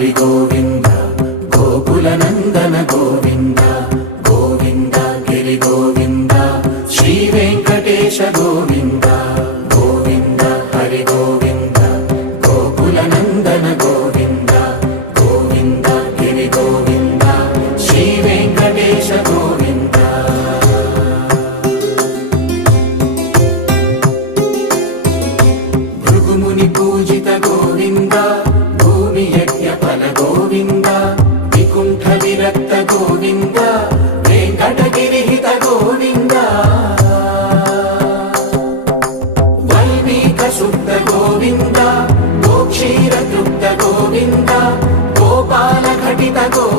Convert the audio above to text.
హరి గోవింద గోకుల నందన గోవింద గోవింద గిరి గోవింద శ్రీ వెంకటేశ గోవింద గోవింద హరి గోవింద గోకుల నందన గోవింద గోవింద గిరి గోవింద శ్రీ వెంకటేశ గోవింద భృగుముని పూజిత గోవింద భూమి యజ్ఞ ఫల గోవింద వికుంఠ విరక్త గోవింద వెంకటగిరిహిత గోవింద వైదిక శుద్ధ గోవింద గోక్షీర తృప్త గోవింద గోపాల ఘటిత గోవింద